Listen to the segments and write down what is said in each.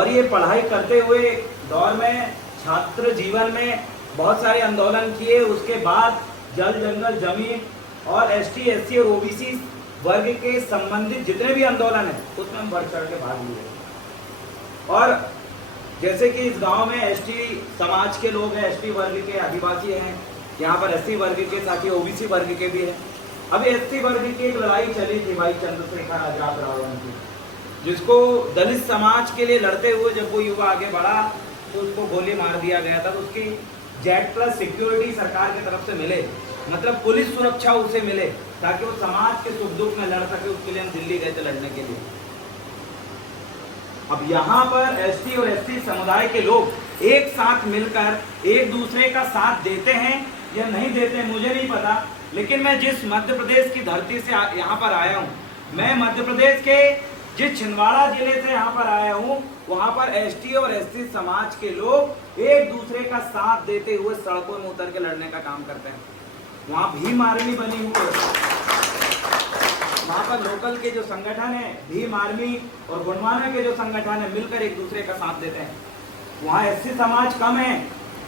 और ये पढ़ाई करते हुए दौर में छात्र जीवन में बहुत सारे आंदोलन किए। उसके बाद जल जंगल जमीन और एसटी एससी और ओबीसी वर्ग के संबंधित जितने भी आंदोलन है उसमें हम बढ़ चढ़ के भाग लिए। और जैसे कि इस गांव में एसटी समाज के लोग हैं, एसटी वर्ग के आदिवासी हैं, यहाँ पर एससी वर्ग के साथ ही ओबीसी वर्ग के भी हैं। अभी एससी वर्ग की एक लड़ाई चली थी भाई चंद्रशेखर आजाद रावण की, जिसको दलित समाज के लिए लड़ते हुए जब वो युवा आगे बढ़ा तो उसको गोली मार दिया गया था। तो उसकी जेड प्लस सिक्योरिटी सरकार की तरफ से मिले, मतलब पुलिस सुरक्षा उसे मिले ताकि वो समाज के सुख दुख में लड़ सके। उसके लिए हम दिल्ली गए थे लड़ने के लिए। अब यहाँ पर एसटी और एसटी समुदाय के लोग एक साथ मिलकर एक दूसरे का साथ देते हैं या नहीं देते हैं मुझे नहीं पता, लेकिन मैं जिस मध्य प्रदेश की धरती से यहाँ पर आया हूँ, मैं मध्य प्रदेश के जिस छिंदवाड़ा जिले से यहाँ पर आया हूँ, वहाँ पर एसटी और एसटी समाज के लोग एक दूसरे का साथ देते हुए सड़कों में उतर के लड़ने का काम करते हैं। वहाँ भीम आर्मी बनी हुई है, वहाँ पर लोकल के जो संगठन है भीम आर्मी और गुणवाना के जो संगठन है मिलकर एक दूसरे का साथ देते हैं। वहाँ एससी समाज कम है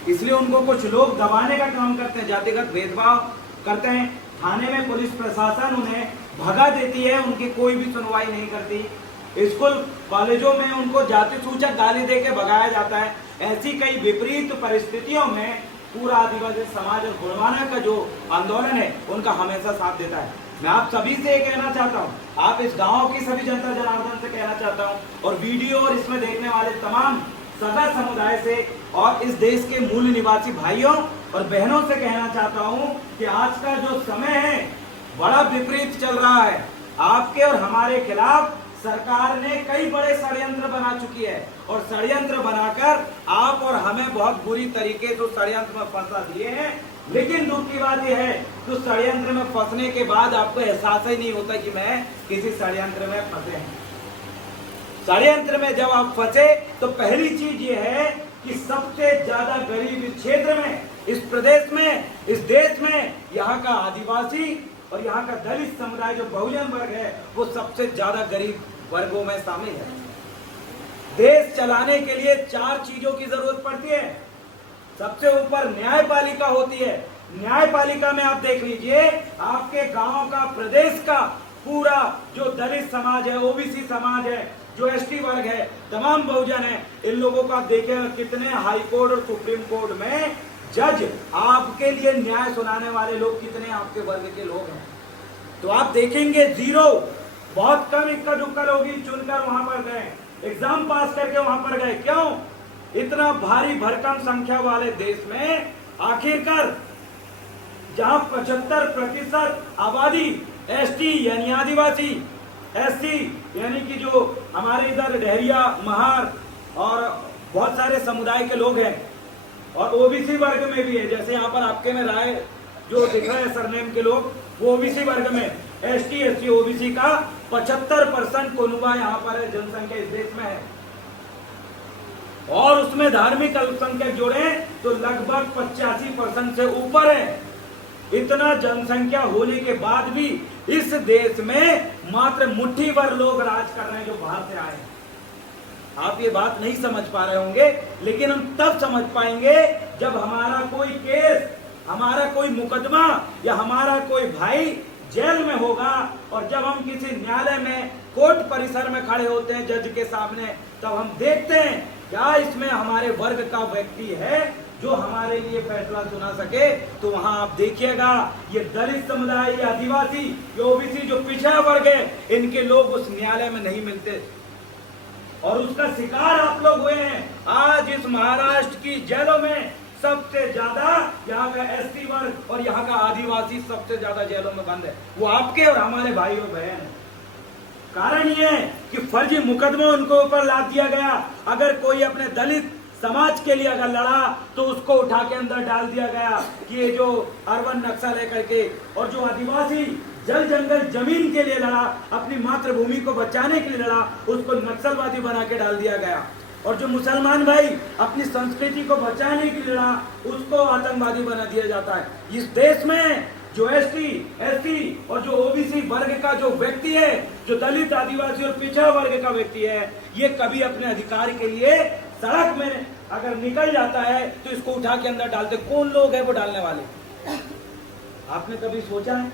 इसलिए उनको कुछ लोग दबाने का काम करते हैं, जातिगत भेदभाव करते हैं। थाने में पुलिस प्रशासन उन्हें भगा देती है, उनकी कोई भी सुनवाई नहीं करती। स्कूल कॉलेजों में उनको जाति सूचक गाली दे के भगाया जाता है। ऐसी कई विपरीत परिस्थितियों में पूरा आदिवासी समाज और गुणवाना का जो आंदोलन है उनका हमेशा साथ देता है। मैं आप सभी से कहना चाहता हूँ, आप इस गांव की सभी जनता जनार्दन से कहना चाहता हूँ और वीडियो और इसमें देखने वाले तमाम सदा समुदाय से और इस देश के मूल निवासी भाइयों और बहनों से कहना चाहता हूँ कि आज का जो समय है बड़ा विपरीत चल रहा है। आपके और हमारे खिलाफ सरकार ने कई बड़े षड्यंत्र बना चुकी है और षड्यंत्र बनाकर आप और हमें बहुत बुरी तरीके से षड्यंत्र में फंसा दिए हैं। लेकिन दुख की बात यह है कि षड्यंत्र में फंसने के बाद आपको एहसास ही नहीं होता कि मैं किसी षड्यंत्र में फंसे हैं। षड्यंत्र में जब आप फंसे तो पहली चीज ये है कि सबसे ज्यादा गरीब इस क्षेत्र में, इस प्रदेश में, इस देश में यहाँ का आदिवासी और यहाँ का दलित समुदाय जो बहुजन वर्ग है वो सबसे ज्यादा गरीब वर्गों में शामिल है। देश चलाने के लिए चार चीजों की जरूरत पड़ती है। सबसे ऊपर न्यायपालिका होती है। न्यायपालिका में आप देख लीजिए आपके गांव का, प्रदेश का पूरा जो दलित समाज है, ओबीसी समाज है, जो एसटी वर्ग है, तमाम बहुजन है, इन लोगों को आप देखें कितने हाई कोर्ट और सुप्रीम कोर्ट में जज आपके लिए न्याय सुनाने वाले लोग कितने आपके वर्ग के लोग हैं। तो आप देखेंगे जीरो, बहुत कम इक्का दुक्का लोग ही चुनकर वहां पर गए, एग्जाम पास करके वहां पर गए। क्यों? इतना भारी भरकम संख्या वाले देश में आखिरकार जहां 75% आबादी एसटी यानी आदिवासी, एससी यानी कि जो हमारे इधर डहरिया, महार और बहुत सारे समुदाय के लोग हैं और ओबीसी वर्ग में भी है, जैसे यहाँ पर आपके में राय जो दिख रहा है सरनेम के लोग वो ओबीसी वर्ग में, एसटी एससी ओबीसी का 75% कोनुबा यहाँ पर है, जनसंख्या इस देश में है। और उसमें धार्मिक अल्पसंख्यक जोड़े तो लगभग 85% से ऊपर है। इतना जनसंख्या होने के बाद भी इस देश में मात्र मुट्ठी भर लोग राज कर रहे हैं जो बाहर से आए हैं। आप ये बात नहीं समझ पा रहे होंगे, लेकिन हम तब समझ पाएंगे जब हमारा कोई केस, हमारा कोई मुकदमा या हमारा कोई भाई जेल में होगा और जब हम किसी न्यायालय में, कोर्ट परिसर में खड़े होते हैं जज के सामने, तब हम देखते हैं क्या इसमें हमारे वर्ग का व्यक्ति है जो हमारे लिए फैसला सुना सके। तो वहां आप देखिएगा ये दलित समुदाय, ये आदिवासी, ये ओबीसी जो पिछड़ा वर्ग है, इनके लोग उस न्यायालय में नहीं मिलते और उसका शिकार आप लोग हुए हैं। आज इस महाराष्ट्र की जेलों में सबसे ज्यादा यहाँ का एसटी वर्ग और यहाँ का आदिवासी सबसे ज्यादा जेलों में बंद है, वो आपके और हमारे भाई और बहन है। कारण ये है कि फर्जी मुकदमा उनको ऊपर लाद दिया गया। अगर कोई अपने दलित समाज के लिए अगर लड़ा तो उसको उठा के अंदर डाल दिया गया कि ये जो अर्बन नक्सल है करके, और जो आदिवासी जल जंगल जमीन के लिए लड़ा, अपनी मातृभूमि को बचाने के लिए लड़ा, उसको नक्सलवादी बना के डाल दिया गया। और जो मुसलमान भाई अपनी संस्कृति को बचाने के लिए लड़ा, उसको आतंकवादी बना दिया जाता है। इस देश में जो एसटी, एसटी और जो ओबीसी वर्ग का जो व्यक्ति है, जो दलित, आदिवासी और पिछड़ा वर्ग का व्यक्ति है, ये कभी अपने अधिकार के लिए सड़क में अगर निकल जाता है तो इसको उठा के अंदर डालते। कौन लोग हैं वो डालने वाले? आपने कभी सोचा है?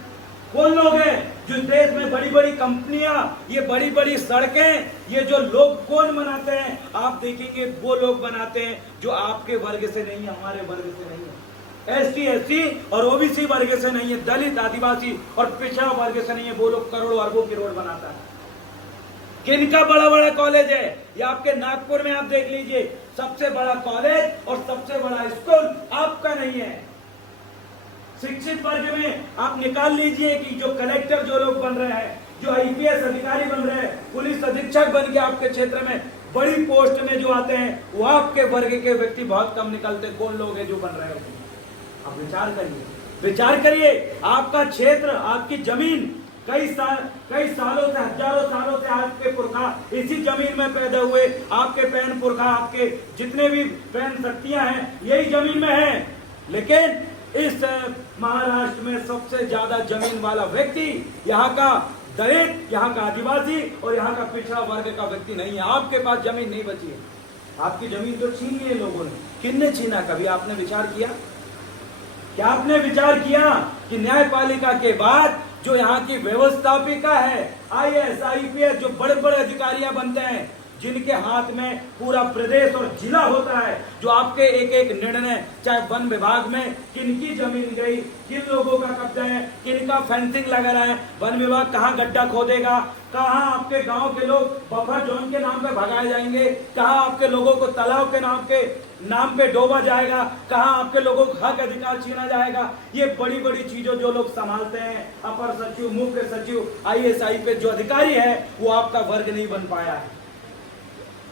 कौन लोग हैं जो देश में बड़ी बड़ी कंपनियां, ये बड़ी बड़ी सड़कें, ये जो लोग कौन बनाते हैं? आप देखेंगे वो लोग बनाते हैं जो आपके वर्ग से नहीं है, हमारे वर्ग से नहीं है, एसटी, एससी और ओबीसी वर्ग से नहीं है, दलित, आदिवासी और पिछड़ा वर्ग से नहीं है। वो लोग करोड़ों अरबों की रोड बनाता है। किनका बड़ा बड़ा कॉलेज है? ये आपके नागपुर में आप देख लीजिए, सबसे बड़ा कॉलेज और सबसे बड़ा स्कूल आपका नहीं है। शिक्षित वर्ग में आप निकाल लीजिए कि जो कलेक्टर जो लोग बन रहे हैं, जो आईपीएस अधिकारी बन रहे हैं, पुलिस अधीक्षक बन के आपके क्षेत्र में बड़ी पोस्ट में जो आते हैं, वो आपके वर्ग के व्यक्ति बहुत कम निकलते। कौन लोग हैं जो बन रहे हैं? आप विचार करिए, विचार करिए। आपका क्षेत्र, आपकी जमीन कई सालों से, हजारों सालों से आपके पुरखा इसी जमीन में पैदा हुए, आपके पैन पुरखा, आपके जितने भी पैन शक्तियां हैं यही जमीन में हैं। लेकिन इस महाराष्ट्र में सबसे ज्यादा जमीन वाला व्यक्ति यहाँ का दलित, यहाँ का आदिवासी और यहाँ का पिछड़ा वर्ग का व्यक्ति नहीं है। आपके पास जमीन नहीं बची है, आपकी जमीन तो छीन ली है लोगों ने। किसने छीना? कभी आपने विचार किया? क्या आपने विचार किया कि न्यायपालिका के बाद जो यहाँ की व्यवस्थापिका है, आईएएस, आईपीएस, जो बड़े बड़े अधिकारियां बनते हैं, जिनके हाथ में पूरा प्रदेश और जिला होता है, जो आपके एक एक निर्णय, चाहे वन विभाग में किनकी जमीन गई, किन लोगों का कब्जा है, किनका फेंसिंग लगा रहा है, वन विभाग कहाँ गड्ढा खोदेगा, कहाँ आपके गांव के लोग बफर जोन के नाम पे भगाए जाएंगे, कहाँ आपके लोगों को तालाब के नाम पे डोबा जाएगा, कहाँ आपके लोगों को हक अधिकार छीना जाएगा। ये बड़ी बड़ी चीजों जो लोग संभालते हैं, अपर सचिव, मुख्य सचिव, आईएएस, आईपीएस जो अधिकारी है, वो आपका वर्ग नहीं बन पाया है।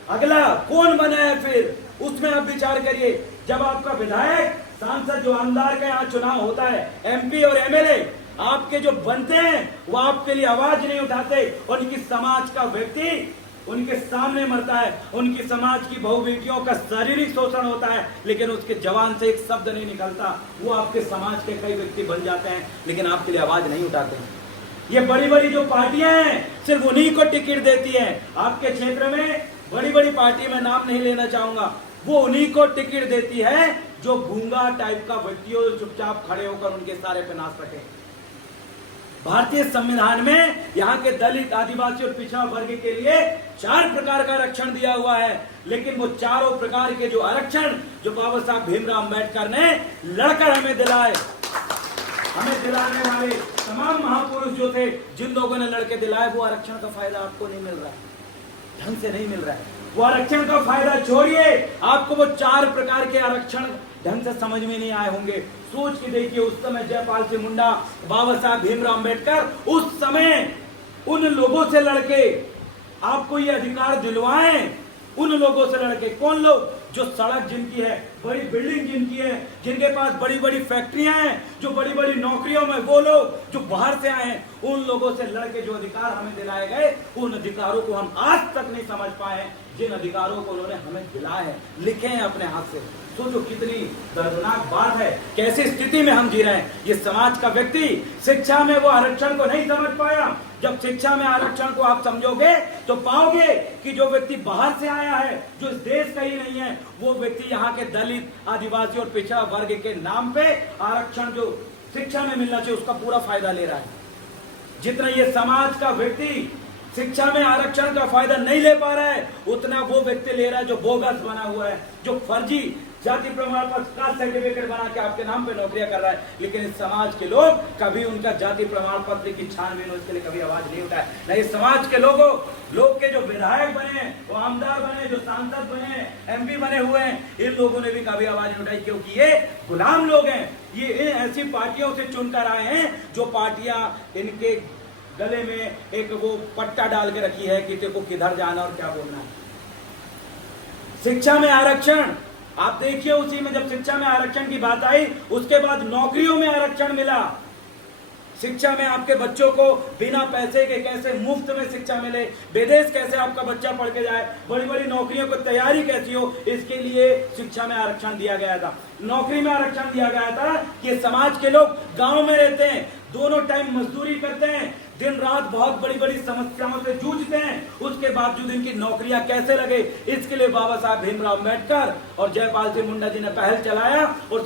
अगला कौन बना है फिर? उसमें आप विचार करिए। जब आपका विधायक, सांसद, जो आमदार का यहाँ चुनाव होता है, एमपी और एमएलए आपके जो बनते हैं, वो आपके लिए आवाज नहीं उठाते। और उनकी समाज का व्यक्ति उनके सामने मरता है, उनकी समाज की बहु बेटियों का शारीरिक शोषण होता है, लेकिन उसके जवान से एक शब्द नहीं निकलता। वो आपके समाज के कई व्यक्ति बन जाते हैं, लेकिन आपके लिए आवाज नहीं उठाते। ये बड़ी बड़ी जो पार्टियां हैं, सिर्फ उन्हीं को टिकट देती है। आपके क्षेत्र में बड़ी बड़ी पार्टी में नाम नहीं लेना चाहूंगा, वो उन्हीं को टिकट देती है जो गूंगा टाइप का व्यक्ति हो, चुपचाप खड़े होकर उनके सारे पे नाच सके। भारतीय संविधान में यहाँ के दलित, आदिवासी और पिछड़ा वर्ग के लिए 4 प्रकार का आरक्षण दिया हुआ है, लेकिन वो चारों प्रकार के जो आरक्षण जो बाबा साहब भीमराव अम्बेडकर ने लड़कर हमें दिलाए, हमें दिलाने वाले तमाम महापुरुष जो थे, जिन लोगों ने लड़के दिलाए, वो आरक्षण का फायदा आपको नहीं मिल रहा है, ढंग से नहीं मिल रहा है। वो आरक्षण का फायदा छोड़िए, आपको वो 4 प्रकार के आरक्षण ढंग से समझ में नहीं आए होंगे। सोच के देखिए, उस समय जयपाल सिंह मुंडा, बाबा साहब भीमराव अम्बेडकर उस समय उन लोगों से लड़के आपको ये अधिकार दिलवाएं, उन लोगों से लड़के। कौन लोग? जो सड़क जिनकी है, बड़ी बिल्डिंग जिनकी है, जिनके पास बड़ी बड़ी फैक्ट्रियां हैं, जो बड़ी बड़ी नौकरियों में, वो लोग जो बाहर से आए हैं, उन लोगों से लड़के जो अधिकार हमें दिलाए गए, उन अधिकारों को हम आज तक नहीं समझ पाए, जिन अधिकारों को उन्होंने हमें दिलाए हैं, लिखे हैं अपने हाथ से। सोचो कितनी दर्दनाक बात है, कैसी स्थिति में हम जी रहे हैं। ये समाज का व्यक्ति शिक्षा में वो आरक्षण को नहीं समझ पाया। जब शिक्षा में आरक्षण को आप समझोगे तो पाओगे कि जो व्यक्ति बाहर से आया है, जो इस देश का ही नहीं है, वो व्यक्ति यहाँ के दलित, आदिवासी और पिछड़ा वर्ग के नाम पे आरक्षण जो शिक्षा में मिलना चाहिए उसका पूरा फायदा ले रहा है। जितना ये समाज का व्यक्ति शिक्षा में आरक्षण का फायदा नहीं ले पा रहा है, उतना वो व्यक्ति ले रहा है जो बोगस बना हुआ है, जो फर्जी जाति प्रमाण पत्र का सर्टिफिकेट बना के आपके नाम पे नौकरियां कर रहा है। लेकिन इस समाज के लोग कभी उनका जाति प्रमाण पत्र की छानबीन उसके लिए कभी आवाज नहीं उठाए। नहीं, समाज के लोग के जो विधायक बने, वो आमदार बने, जो सांसद बने, एमपी बने हुए हैं, इन लोगों ने भी कभी आवाज नहीं उठाई, क्योंकि ये गुलाम लोग हैं। ये ऐसी पार्टियों से चुनकर आए हैं जो पार्टियां इनके गले में एक वो पट्टा डाल के रखी है कि तेको किधर जाना और क्या बोलना है। शिक्षा में आरक्षण आप देखिए, उसी में जब शिक्षा में आरक्षण की बात आई, उसके बाद नौकरियों में आरक्षण मिला। शिक्षा में आपके बच्चों को बिना पैसे के कैसे मुफ्त में शिक्षा मिले, विदेश कैसे आपका बच्चा पढ़ के जाए, बड़ी बड़ी नौकरियों की तैयारी कैसी हो, इसके लिए शिक्षा में आरक्षण दिया गया था। नौकरी में आरक्षण दिया गया था कि समाज के लोग गांव में रहते हैं, दोनों टाइम मजदूरी करते हैं, दिन रात बहुत बड़ी बड़ी समस्याओं से जूझते हैं, उसके बावजूद इनकी नौकरियां कैसे लगे, इसके लिए बाबा साहब भीमराव अम्बेडकर और जयपाल सिंह मुंडा जी ने पहल चलाया और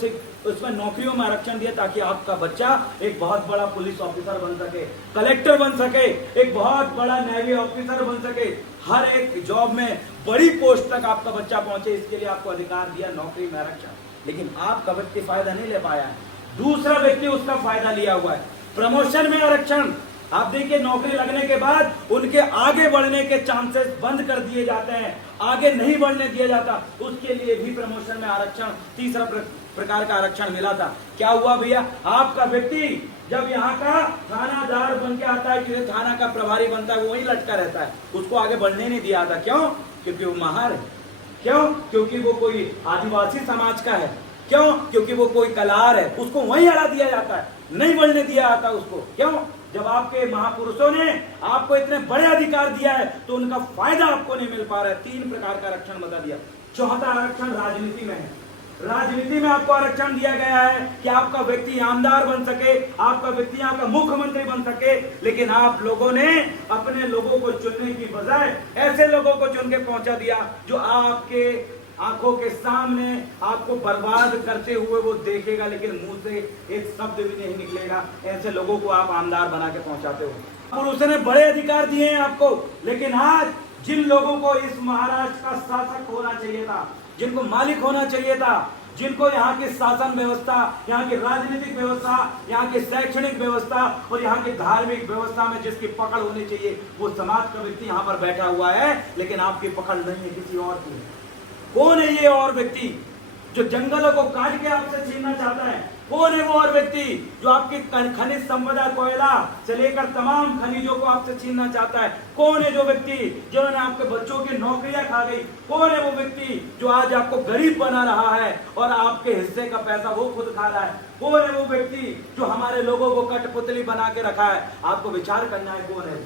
उसमें नौकरियों में आरक्षण दिया ताकि आपका बच्चा एक बहुत बड़ा पुलिस ऑफिसर बन सके, कलेक्टर बन सके, एक बहुत बड़ा नेवी ऑफिसर बन सके, हर एक जॉब में बड़ी पोस्ट तक आपका बच्चा पहुंचे। इसके लिए आपको अधिकार दिया नौकरी में आरक्षण, लेकिन आपका व्यक्ति फायदा नहीं ले पाया है, दूसरा व्यक्ति उसका फायदा लिया हुआ है। प्रमोशन में आरक्षण, आप देखिए नौकरी लगने के बाद उनके आगे बढ़ने के चांसेस बंद कर दिए जाते हैं, आगे नहीं बढ़ने दिया जाता, उसके लिए भी प्रमोशन में आरक्षण, तीसरा प्रकार का आरक्षण मिला था। क्या हुआ भैया, आपका व्यक्ति जब यहाँ का थानादार बन के आता है, कि थाना का प्रभारी बनता है, वो वहीं लटका रहता है, उसको आगे बढ़ने नहीं दिया था। क्यों? क्योंकि वो महार है। क्यों? क्योंकि वो कोई आदिवासी समाज का है। क्यों? क्योंकि वो कोई कलार है, उसको वहीं अड़ा दिया जाता है, नहीं बढ़ने दिया जाता उसको। क्यों? जब आपके महापुरुषों ने आपको इतने बड़े अधिकार दिया है तो उनका फायदा आपको नहीं मिल पा रहा है। 3 प्रकार का आरक्षण बता दिया। चौथा आरक्षण राजनीति में है। राजनीति में आपको आरक्षण दिया गया है कि आपका व्यक्ति आमदार बन सके, आपका व्यक्ति यहाँ का मुख्यमंत्री बन सके, लेकिन आप लोगों ने अपने लोगों को चुनने की बजाय ऐसे लोगों को चुन के पहुंचा दिया जो आपके आंखों के सामने आपको बर्बाद करते हुए वो देखेगा, लेकिन मुंह से एक शब्द भी नहीं निकलेगा। ऐसे लोगों को आप आमदार बना के पहुंचाते हो और उसने बड़े अधिकार दिए हैं आपको, लेकिन आज जिन लोगों को इस महाराष्ट्र का शासक होना चाहिए था, जिनको मालिक होना चाहिए था, जिनको यहाँ की शासन व्यवस्था, यहाँ की राजनीतिक व्यवस्था, यहाँ की शैक्षणिक व्यवस्था और यहाँ की धार्मिक व्यवस्था में जिसकी पकड़ होनी चाहिए, वो समाज का व्यक्ति यहाँ पर बैठा हुआ है, लेकिन आपकी पकड़ नहीं है, किसी और की है। कौन है ये और व्यक्ति जो जंगलों को काट के आपसे छीनना चाहता है? कौन है वो और व्यक्ति जो आपकी खनिज संपदा, कोयला से लेकर तमाम खनिजों को आपसे छीनना चाहता है? कौन है जो व्यक्ति जिन्होंने आपके बच्चों की नौकरियां खा गई? कौन है वो व्यक्ति जो आज आपको गरीब बना रहा है और आपके हिस्से का पैसा वो खुद खा रहा है? कौन है वो व्यक्ति जो हमारे लोगों को कठपुतली बना के रखा है? आपको विचार करना है कौन है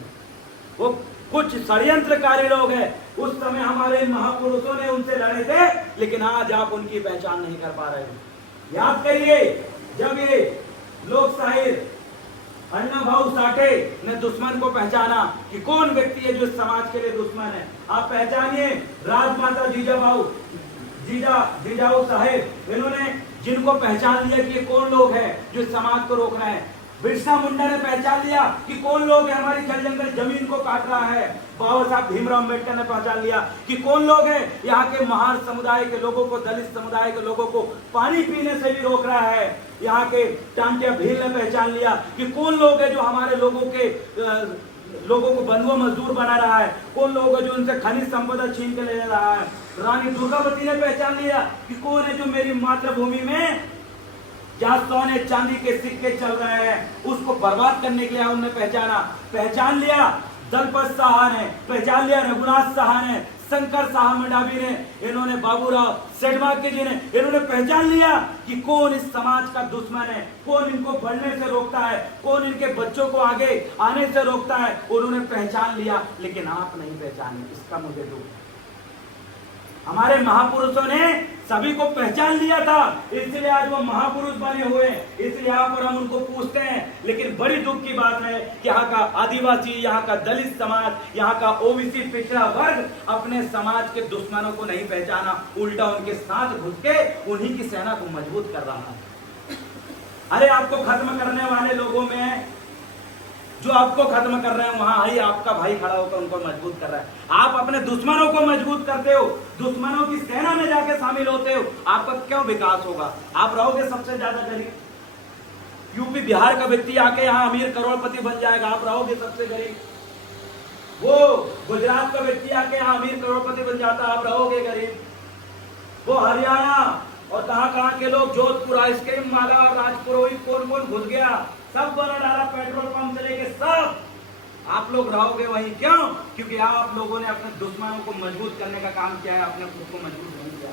वो। कुछ षड्यंत्रकारी लोग हैं, उस समय हमारे महापुरुषों ने उनसे लड़े थे, लेकिन आज आप उनकी पहचान नहीं कर पा रहे हैं। याद करिए, जब ये लोक शाहीर अण्णा भाऊ साठे ने दुश्मन को पहचाना कि कौन व्यक्ति है जो समाज के लिए दुश्मन है, आप पहचानिए राजमाता जीजाऊ साहेब, इन्होंने जिनको पहचान लिया कि ये कौन लोग हैं जो समाज को रोक रहे हैं। बिरसा मुंडा ने पहचान लिया कि कौन लोग है हमारी जल जंगल जमीन को काट रहा है। बाबा साहब भीमराव अम्बेडकर ने पहचान लिया कि कौन लोग हैं यहाँ के महार समुदाय के लोगों को, दलित समुदाय के लोगों को पानी पीने से भी रोक रहा है। यहाँ के टांटिया भील ने पहचान लिया कि कौन लोग है जो हमारे लोगों को बंधुआ मजदूर बना रहा है, कौन लोग है जो उनसे खनिज संपदा छीन के ले रहा है। रानी दुर्गावती ने पहचान लिया कि कौन है जो मेरी मातृभूमि में जहां सोने चांदी के सिक्के चल रहे हैं उसको बर्बाद करने के लिए उन्होंने पहचान लिया। दलपत साहा ने पहचान लिया, रघुनाथ साहा ने, शंकर साहा मंडावी ने, इन्होंने बाबूराव सेठवाके जी ने, इन्होंने पहचान लिया कि कौन इस समाज का दुश्मन है, कौन इनको बढ़ने से रोकता है, कौन इनके बच्चों को आगे आने से रोकता है। उन्होंने पहचान लिया, लेकिन आप नहीं पहचाने, इसका मुझे दुख है। हमारे महापुरुषों ने सभी को पहचान लिया था, इसलिए आज वो महापुरुष बने हुए, इसलिए यहाँ पर हम उनको पूछते हैं। लेकिन बड़ी दुख की बात है कि यहाँ का आदिवासी, यहाँ का दलित समाज, यहाँ का ओबीसी पिछड़ा वर्ग अपने समाज के दुश्मनों को नहीं पहचाना, उल्टा उनके साथ घुस के उन्हीं की सेना को मजबूत कर रहा है। अरे आपको खत्म करने वाले लोगों में जो आपको खत्म कर रहे हैं, वहां ही आपका भाई खड़ा होकर उनको मजबूत कर रहा है। आप अपने दुश्मनों को मजबूत करते हो, दुश्मनों की सेना में जाके शामिल होते हो, आपका क्यों विकास होगा? आप रहोगे सबसे ज्यादा गरीब। यूपी बिहार का व्यक्ति आके यहाँ अमीर करोड़पति बन जाएगा, आप रहोगे सबसे गरीब। वो गुजरात का व्यक्ति आके यहाँ अमीर करोड़पति बन जाता, आप रहोगे गरीब। वो हरियाणा और कहाँ के लोग, जोधपुर आइसक्रीम वाला, राजपुरोहित, कौन कौन घुस गया, सब बना डाला, पेट्रोल पंप से लेके सब, आप लोग रहोगे वहीं। क्यों? क्योंकि आप लोगों ने अपने दुश्मनों को मजबूत करने का काम किया है, अपने खुद को मजबूत नहीं किया।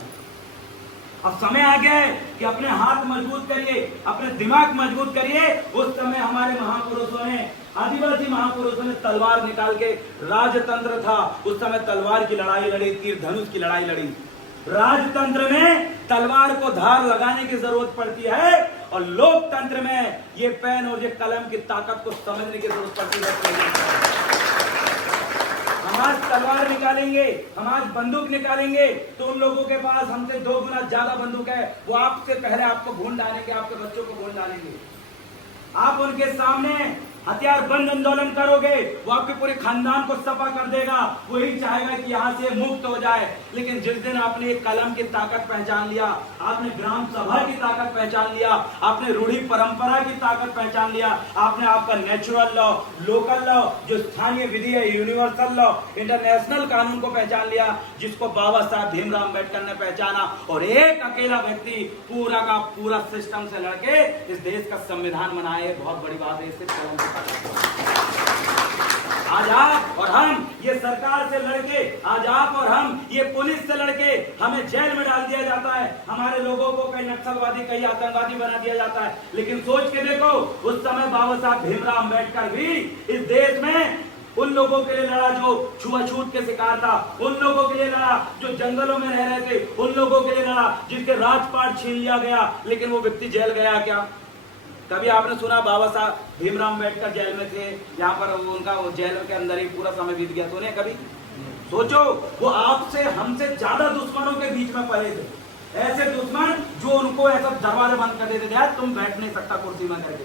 अब समय आ गया है कि अपने हाथ मजबूत करिए, अपने दिमाग मजबूत करिए। उस समय हमारे महापुरुषों ने, आदिवासी महापुरुषों ने तलवार निकाल के, राजतंत्र था उस समय, तलवार की लड़ाई लड़ी, तीर धनुष की लड़ाई लड़ी। राजतंत्र में तलवार को धार लगाने की जरूरत पड़ती है और लोकतंत्र में ये पेन और ये कलम की ताकत को समझने की जरूरत पड़ती है। हम आज तलवार निकालेंगे, हम आज बंदूक निकालेंगे तो उन लोगों के पास हमसे 2 गुना ज्यादा बंदूक है, वो आपसे पहले आपको भून डालेंगे, आपके बच्चों को भून डालेंगे। आप उनके सामने हथियार बंद आंदोलन करोगे, वो आपके पूरे खानदान को सफा कर देगा, वही चाहेगा कि यहाँ से मुक्त हो जाए। लेकिन जिस दिन आपने एक कलम की ताकत पहचान लिया, आपने ग्राम सभा की ताकत पहचान लिया, आपने रूढ़ी परंपरा की ताकत पहचान लिया, आपने आपका नेचुरल लॉ, लोकल लॉ, जो स्थानीय विधि है, यूनिवर्सल लॉ, इंटरनेशनल कानून को पहचान लिया, जिसको बाबा साहब भीमराव अम्बेडकर ने पहचाना, और एक अकेला व्यक्ति पूरा का पूरा सिस्टम से लड़के इस देश का संविधान बनाए, बहुत बड़ी बात है। इससे आज आप और हम ये सरकार से लड़के, आज आप और हम ये पुलिस से लड़के, हमें जेल में डाल दिया जाता है, हमारे लोगों को कहीं नक्सलवादी, कहीं आतंकवादी बना दिया जाता है। लेकिन सोच के देखो, उस समय बाबा साहब भीमराव अम्बेडकर भी इस देश में उन लोगों के लिए लड़ा जो छुआछूत के शिकार था, उन लोगों के लिए लड़ा जो जंगलों में रह रहे थे, उन लोगों के लिए लड़ा जिसके राजपाट छीन लिया गया। लेकिन वो व्यक्ति जेल गया क्या? कभी आपने सुना बाबा साहब भीमराव अम्बेडकर जेल में थे, यहाँ पर उनका वो जेल के अंदर ही पूरा समय बीत गया? सुने कभी? सोचो, वो आपसे हमसे ज्यादा दुश्मनों के बीच में पड़े थे, ऐसे दुश्मन जो उनको ऐसा दरवाजे बंद कर देते थे, तुम बैठ नहीं सकता कुर्सी में करके,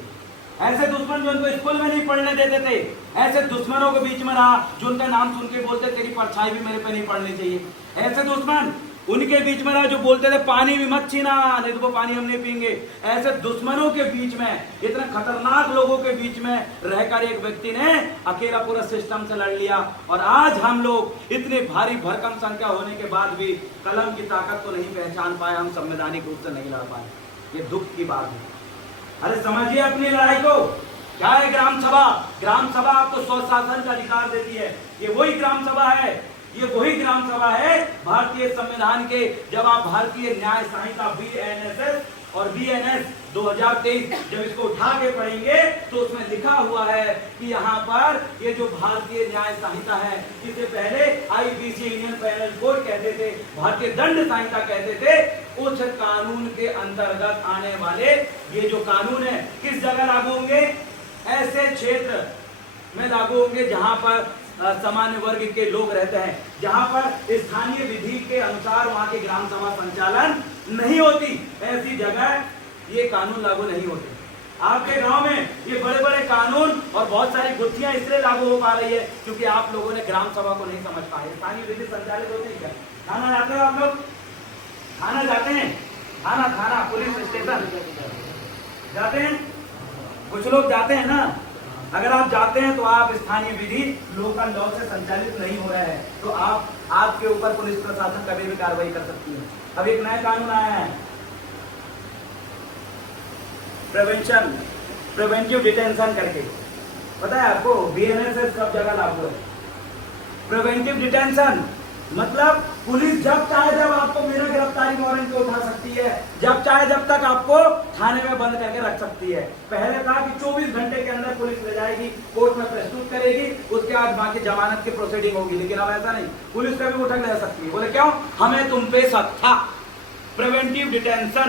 ऐसे दुश्मन जो उनको स्कूल में नहीं पढ़ने देते थे, ऐसे दुश्मनों के बीच में रहा जो उनका नाम सुन के बोलते तेरी परछाई भी मेरे पे नहीं पड़नी चाहिए, ऐसे दुश्मन उनके बीच में रहा जो बोलते थे पानी भी मत छीना, नहीं तो वो पानी हम नहीं पीएंगे। ऐसे दुश्मनों के बीच में, इतने खतरनाक लोगों के बीच में रहकर एक व्यक्ति ने अकेला पूरा सिस्टम से लड़ लिया। और आज हम लोग इतनी भारी भरकम संख्या होने के बाद भी कलम की ताकत को नहीं पहचान पाए, हम संवैधानिक रूप से नहीं लड़ पाए। ये दुख की बात है। अरे समझिए अपनी लड़ाई को। क्या है ग्राम सभा? ग्राम सभा आपको स्वशासन का अधिकार देती है। ये वही ग्राम सभा है, ये वही ग्राम सभा है भारतीय संविधान के, जब आप भारतीय न्याय संहिता BNSS और BNS 2023 जब इसको उठा के पढ़ेंगे तो उसमें लिखा हुआ है कि यहाँ पर ये जो भारतीय न्याय संहिता है, इससे पहले IPC इंडियन पेनल कोड कहते थे, भारतीय दंड संहिता कहते थे, उस कानून के अंतर्गत आने वाले ये जो कानून है किस जगह लागू होंगे? ऐसे क्षेत्र में लागू होंगे जहां पर सामान्य वर्ग के लोग रहते हैं, जहां पर स्थानीय विधि के अनुसार वहां की ग्राम सभा संचालन नहीं होती, ऐसी जगह ये कानून लागू नहीं होते। आपके गांव में ये बड़े बड़े कानून और बहुत सारी गुत्थियां इसलिए लागू हो पा रही है क्योंकि आप लोगों ने ग्राम सभा को नहीं समझ पाए। स्थानीय विधि संचालित होते हैं क्या? थाना जाते हो आप लोग? थाना जाते हैं? थाना पुलिस स्टेशन जाते हैं? कुछ लोग जाते हैं ना। अगर आप जाते हैं तो आप स्थानीय विधि लोकल लॉ से संचालित नहीं हो रहे हैं, तो आपके ऊपर पुलिस प्रशासन कभी भी कार्रवाई कर सकती है। अब एक नया कानून आया है, प्रिवेंटिव डिटेंशन करके, पता है आपको? BNSS सब जगह लागू है। प्रिवेंटिव डिटेंशन मतलब पुलिस जब चाहे जब आपको बिना गिरफ्तारी वारंट पे उठा सकती है, जब चाहे जब तक आपको थाने में बंद करके रख सकती है। पहले था कि 24 घंटे के अंदर पुलिस ले जाएगी, कोर्ट में प्रस्तुत करेगी, उसके बाद बाकी जमानत की प्रोसीडिंग होगी। लेकिन अब ऐसा नहीं, पुलिस कभी उठा ले सकती है। बोले क्यों? हमें तुम पे शक था। Preventive detention